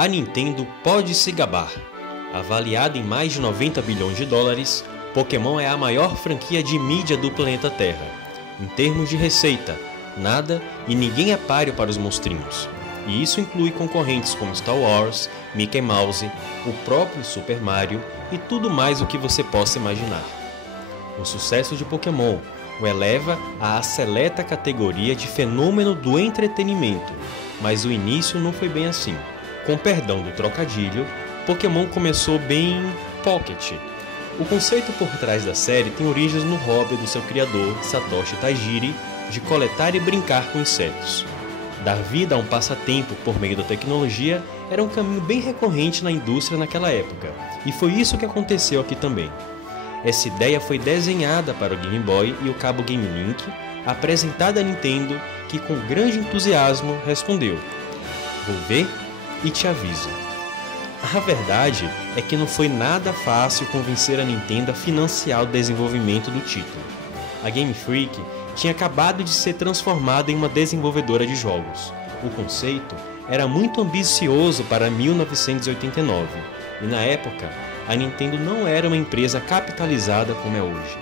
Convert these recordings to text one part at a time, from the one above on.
A Nintendo pode se gabar. Avaliada em mais de 90 bilhões de dólares, Pokémon é a maior franquia de mídia do planeta Terra. Em termos de receita, nada e ninguém é páreo para os monstrinhos. E isso inclui concorrentes como Star Wars, Mickey Mouse, o próprio Super Mario e tudo mais o que você possa imaginar. O sucesso de Pokémon o eleva à seleta categoria de fenômeno do entretenimento, mas o início não foi bem assim. Com perdão do trocadilho, Pokémon começou bem pocket. O conceito por trás da série tem origens no hobby do seu criador, Satoshi Tajiri, de coletar e brincar com insetos. Dar vida a um passatempo por meio da tecnologia era um caminho bem recorrente na indústria naquela época, e foi isso que aconteceu aqui também. Essa ideia foi desenhada para o Game Boy e o cabo Game Link, apresentada à Nintendo, que com grande entusiasmo respondeu: "Vou ver e te aviso." A verdade é que não foi nada fácil convencer a Nintendo a financiar o desenvolvimento do título. A Game Freak tinha acabado de ser transformada em uma desenvolvedora de jogos. O conceito era muito ambicioso para 1989, e na época, a Nintendo não era uma empresa capitalizada como é hoje.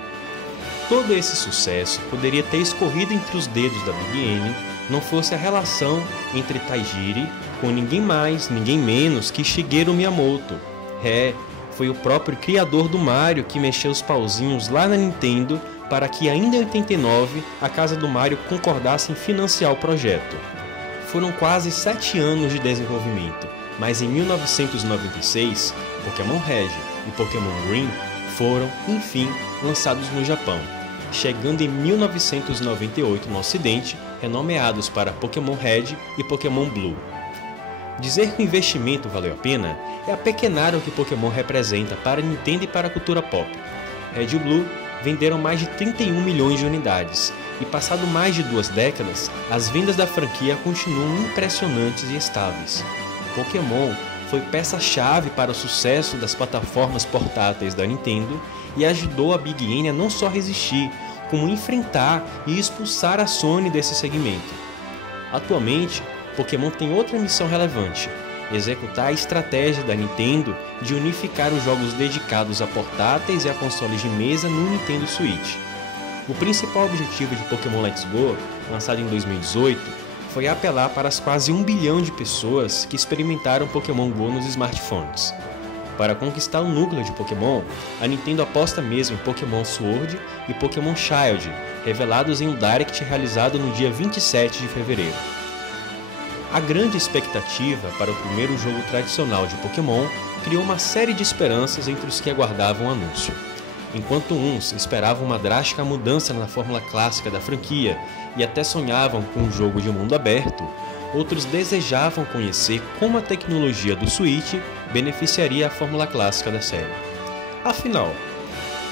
Todo esse sucesso poderia ter escorrido entre os dedos da Big N, não fosse a relação entre Tajiri com ninguém mais, ninguém menos que Shigeru Miyamoto. Foi o próprio criador do Mario que mexeu os pauzinhos lá na Nintendo para que ainda em 89 a casa do Mario concordasse em financiar o projeto. Foram quase 7 anos de desenvolvimento, mas em 1996, Pokémon Red e Pokémon Green foram, enfim, lançados no Japão, chegando em 1998 no Ocidente, renomeados para Pokémon Red e Pokémon Blue. Dizer que o investimento valeu a pena é apequenar o que Pokémon representa para a Nintendo e para a cultura pop. Red e Blue venderam mais de 31 milhões de unidades, e passado mais de 2 décadas, as vendas da franquia continuam impressionantes e estáveis. Pokémon foi peça-chave para o sucesso das plataformas portáteis da Nintendo e ajudou a Big N a não só resistir, como enfrentar e expulsar a Sony desse segmento. Atualmente, Pokémon tem outra missão relevante: executar a estratégia da Nintendo de unificar os jogos dedicados a portáteis e a consoles de mesa no Nintendo Switch. O principal objetivo de Pokémon Let's Go, lançado em 2018, foi apelar para as quase 1 bilhão de pessoas que experimentaram Pokémon Go nos smartphones. Para conquistar o núcleo de Pokémon, a Nintendo aposta mesmo em Pokémon Sword e Pokémon Shield, revelados em um Direct realizado no dia 27 de fevereiro. A grande expectativa para o primeiro jogo tradicional de Pokémon criou uma série de esperanças entre os que aguardavam o anúncio. Enquanto uns esperavam uma drástica mudança na fórmula clássica da franquia e até sonhavam com um jogo de mundo aberto, outros desejavam conhecer como a tecnologia do Switch beneficiaria a fórmula clássica da série. Afinal,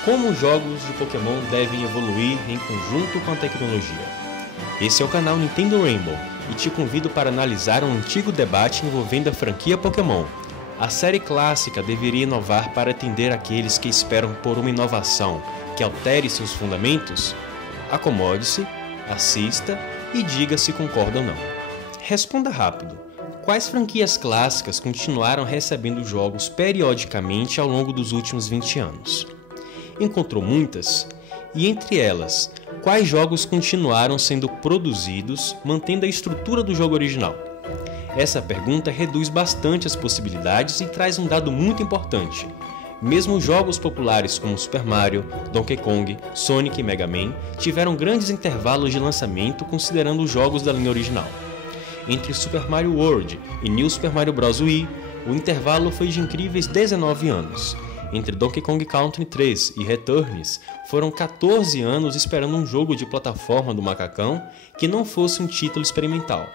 como os jogos de Pokémon devem evoluir em conjunto com a tecnologia? Esse é o canal Nintendo Rainbow e te convido para analisar um antigo debate envolvendo a franquia Pokémon. A série clássica deveria inovar para atender aqueles que esperam por uma inovação que altere seus fundamentos? Acomode-se, assista e diga se concorda ou não. Responda rápido. Quais franquias clássicas continuaram recebendo jogos periodicamente ao longo dos últimos 20 anos? Encontrou muitas? E entre elas, quais jogos continuaram sendo produzidos mantendo a estrutura do jogo original? Essa pergunta reduz bastante as possibilidades e traz um dado muito importante. Mesmo jogos populares como Super Mario, Donkey Kong, Sonic e Mega Man tiveram grandes intervalos de lançamento considerando os jogos da linha original. Entre Super Mario World e New Super Mario Bros. Wii, o intervalo foi de incríveis 19 anos. Entre Donkey Kong Country 3 e Returns, foram 14 anos esperando um jogo de plataforma do macacão que não fosse um título experimental.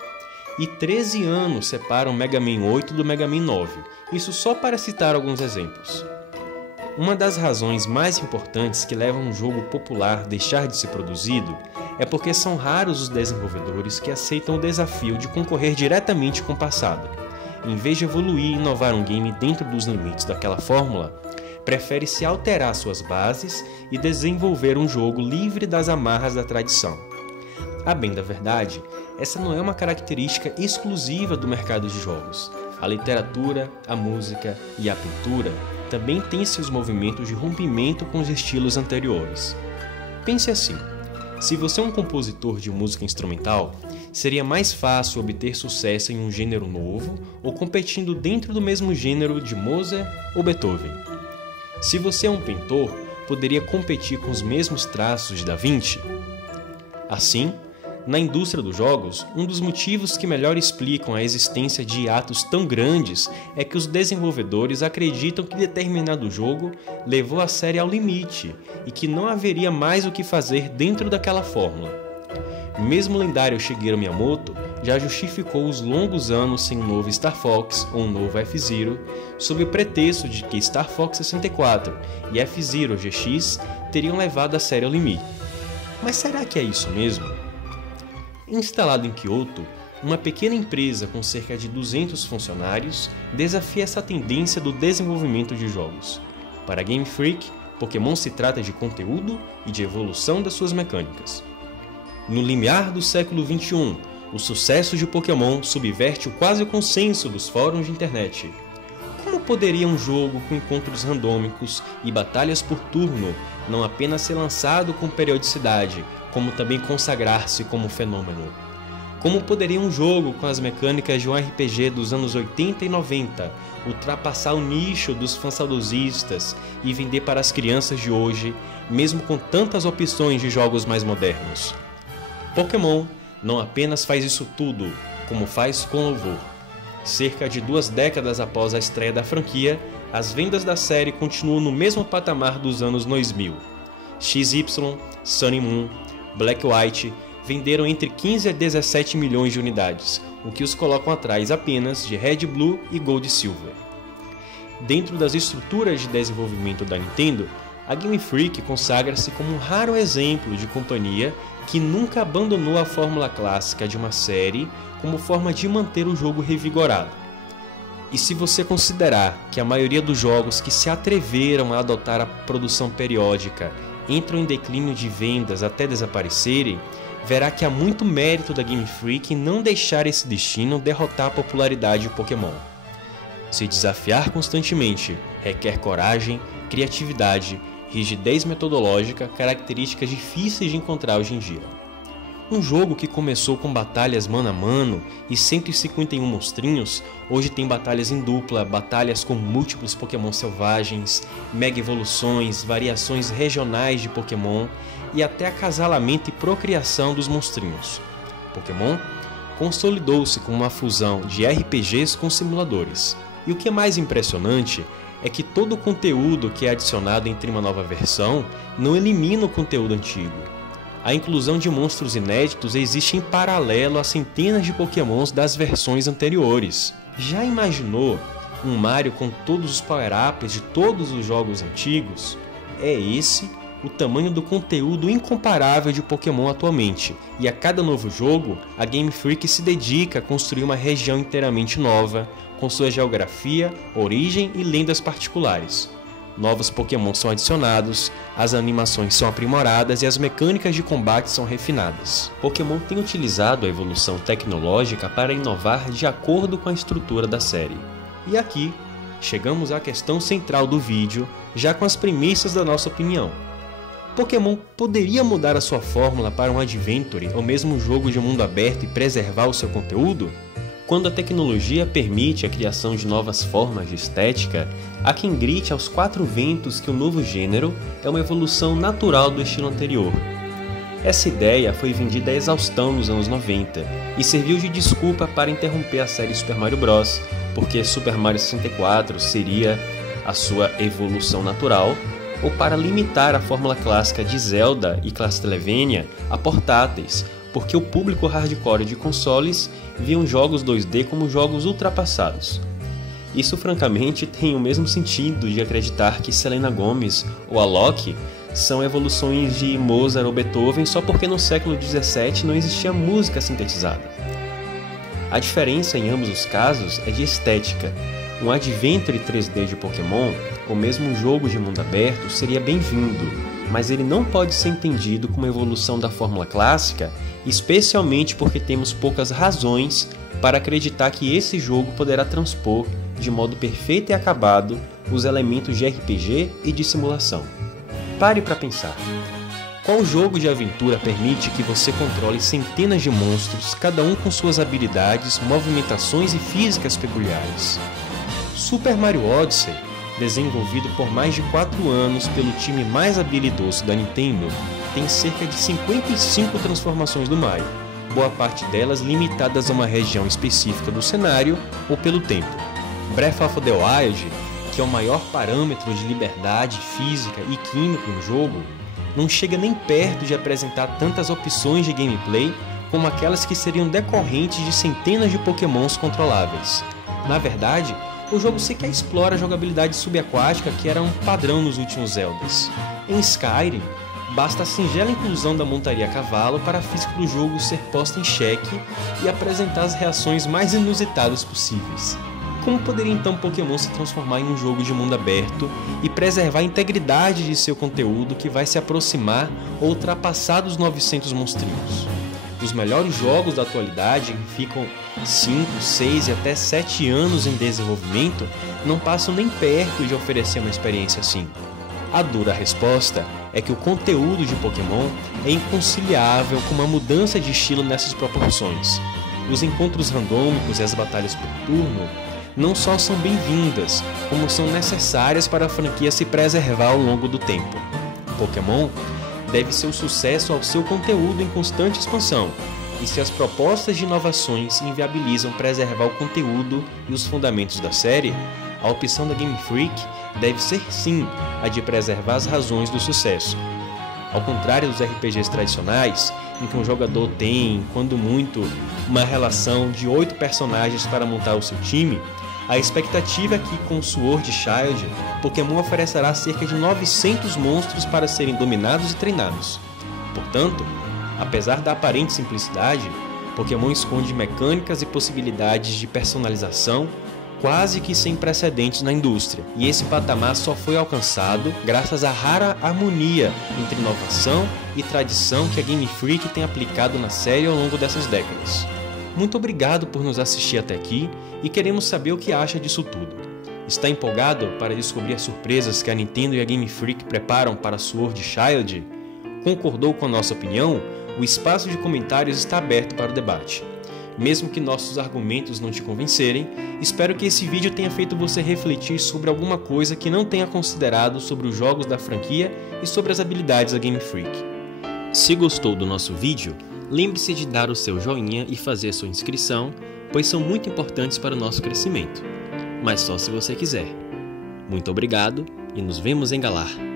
E 13 anos separam Mega Man 8 do Mega Man 9, isso só para citar alguns exemplos. Uma das razões mais importantes que levam um jogo popular a deixar de ser produzido é porque são raros os desenvolvedores que aceitam o desafio de concorrer diretamente com o passado. Em vez de evoluir e inovar um game dentro dos limites daquela fórmula, prefere-se alterar suas bases e desenvolver um jogo livre das amarras da tradição. A bem da verdade, essa não é uma característica exclusiva do mercado de jogos. a literatura, a música e a pintura também têm seus movimentos de rompimento com os estilos anteriores. Pense assim, se você é um compositor de música instrumental, seria mais fácil obter sucesso em um gênero novo ou competindo dentro do mesmo gênero de Mozart ou Beethoven. Se você é um pintor, poderia competir com os mesmos traços de Da Vinci. Assim, na indústria dos jogos, um dos motivos que melhor explicam a existência de hiatos tão grandes é que os desenvolvedores acreditam que determinado jogo levou a série ao limite e que não haveria mais o que fazer dentro daquela fórmula. Mesmo o lendário Shigeru Miyamoto já justificou os longos anos sem um novo Star Fox ou um novo F-Zero, sob o pretexto de que Star Fox 64 e F-Zero GX teriam levado a série ao limite. Mas será que é isso mesmo? Instalado em Kyoto, uma pequena empresa com cerca de 200 funcionários desafia essa tendência do desenvolvimento de jogos. Para Game Freak, Pokémon se trata de conteúdo e de evolução das suas mecânicas. No limiar do século XXI, o sucesso de Pokémon subverte o quase consenso dos fóruns de internet. Como poderia um jogo com encontros randômicos e batalhas por turno não apenas ser lançado com periodicidade, como também consagrar-se como fenômeno? Como poderia um jogo com as mecânicas de um RPG dos anos 80 e 90 ultrapassar o nicho dos fãs saudosistas e vender para as crianças de hoje, mesmo com tantas opções de jogos mais modernos? Pokémon não apenas faz isso tudo, como faz com louvor. Cerca de 2 décadas após a estreia da franquia, as vendas da série continuam no mesmo patamar dos anos 2000. XY, Sun e Moon, Black White venderam entre 15 a 17 milhões de unidades, o que os colocam atrás apenas de Red Blue e Gold Silver. Dentro das estruturas de desenvolvimento da Nintendo, a Game Freak consagra-se como um raro exemplo de companhia que nunca abandonou a fórmula clássica de uma série como forma de manter o jogo revigorado. E se você considerar que a maioria dos jogos que se atreveram a adotar a produção periódica entram em declínio de vendas até desaparecerem, verá que há muito mérito da Game Freak em não deixar esse destino derrotar a popularidade de Pokémon. Se desafiar constantemente requer coragem, criatividade, rigidez metodológica, características difíceis de encontrar hoje em dia. Um jogo que começou com batalhas mano a mano e 151 monstrinhos, hoje tem batalhas em dupla, batalhas com múltiplos Pokémon selvagens, mega evoluções, variações regionais de Pokémon e até acasalamento e procriação dos monstrinhos. Pokémon consolidou-se como uma fusão de RPGs com simuladores. E o que é mais impressionante é que todo o conteúdo que é adicionado entre uma nova versão não elimina o conteúdo antigo. A inclusão de monstros inéditos existe em paralelo a centenas de Pokémons das versões anteriores. Já imaginou um Mario com todos os power-ups de todos os jogos antigos? É esse o tamanho do conteúdo incomparável de Pokémon atualmente, e a cada novo jogo, a Game Freak se dedica a construir uma região inteiramente nova, com sua geografia, origem e lendas particulares. Novos Pokémon são adicionados, as animações são aprimoradas e as mecânicas de combate são refinadas. Pokémon tem utilizado a evolução tecnológica para inovar de acordo com a estrutura da série. E aqui, chegamos à questão central do vídeo, já com as premissas da nossa opinião. Pokémon poderia mudar a sua fórmula para um Adventure ou mesmo um jogo de mundo aberto e preservar o seu conteúdo? Quando a tecnologia permite a criação de novas formas de estética, há quem grite aos 4 ventos que o novo gênero é uma evolução natural do estilo anterior. Essa ideia foi vendida à exaustão nos anos 90 e serviu de desculpa para interromper a série Super Mario Bros., porque Super Mario 64 seria a sua evolução natural, ou para limitar a fórmula clássica de Zelda e Castlevania a portáteis, porque o público hardcore de consoles viam jogos 2D como jogos ultrapassados. Isso francamente tem o mesmo sentido de acreditar que Selena Gomez ou Alok são evoluções de Mozart ou Beethoven só porque no século XVII não existia música sintetizada. A diferença em ambos os casos é de estética. Um Adventure 3D de Pokémon, ou mesmo um jogo de mundo aberto, seria bem-vindo, mas ele não pode ser entendido como evolução da fórmula clássica, especialmente porque temos poucas razões para acreditar que esse jogo poderá transpor, de modo perfeito e acabado, os elementos de RPG e de simulação. Pare para pensar. Qual jogo de aventura permite que você controle centenas de monstros, cada um com suas habilidades, movimentações e físicas peculiares? Super Mario Odyssey, desenvolvido por mais de 4 anos pelo time mais habilidoso da Nintendo, tem cerca de 55 transformações do Mario, boa parte delas limitadas a uma região específica do cenário ou pelo tempo. Breath of the Wild, que é o maior parâmetro de liberdade física e química no jogo, não chega nem perto de apresentar tantas opções de gameplay como aquelas que seriam decorrentes de centenas de pokémons controláveis. Na verdade, o jogo sequer explora a jogabilidade subaquática que era um padrão nos últimos Zeldas. Em Skyrim, basta a singela inclusão da montaria a cavalo para a física do jogo ser posta em xeque e apresentar as reações mais inusitadas possíveis. Como poderia então Pokémon se transformar em um jogo de mundo aberto e preservar a integridade de seu conteúdo que vai se aproximar ou ultrapassar dos 900 monstrinhos? Os melhores jogos da atualidade, que ficam 5, 6 e até 7 anos em desenvolvimento, não passam nem perto de oferecer uma experiência assim. A dura resposta é que o conteúdo de Pokémon é inconciliável com uma mudança de estilo nessas proporções. Os encontros randômicos e as batalhas por turno não só são bem-vindas, como são necessárias para a franquia se preservar ao longo do tempo. Pokémon deve seu sucesso ao seu conteúdo em constante expansão, e se as propostas de inovações inviabilizam preservar o conteúdo e os fundamentos da série, a opção da Game Freak deve ser sim a de preservar as razões do sucesso. Ao contrário dos RPGs tradicionais, em que um jogador tem, quando muito, uma relação de 8 personagens para montar o seu time, a expectativa é que com Sword Shield, Pokémon oferecerá cerca de 900 monstros para serem dominados e treinados. Portanto, apesar da aparente simplicidade, Pokémon esconde mecânicas e possibilidades de personalização quase que sem precedentes na indústria, e esse patamar só foi alcançado graças à rara harmonia entre inovação e tradição que a Game Freak tem aplicado na série ao longo dessas décadas. Muito obrigado por nos assistir até aqui e queremos saber o que acha disso tudo. Está empolgado para descobrir as surpresas que a Nintendo e a Game Freak preparam para Sword Shield? Concordou com a nossa opinião? O espaço de comentários está aberto para o debate. Mesmo que nossos argumentos não te convencerem, espero que esse vídeo tenha feito você refletir sobre alguma coisa que não tenha considerado sobre os jogos da franquia e sobre as habilidades da Game Freak. Se gostou do nosso vídeo, lembre-se de dar o seu joinha e fazer sua inscrição, pois são muito importantes para o nosso crescimento. Mas só se você quiser. Muito obrigado e nos vemos em Galar.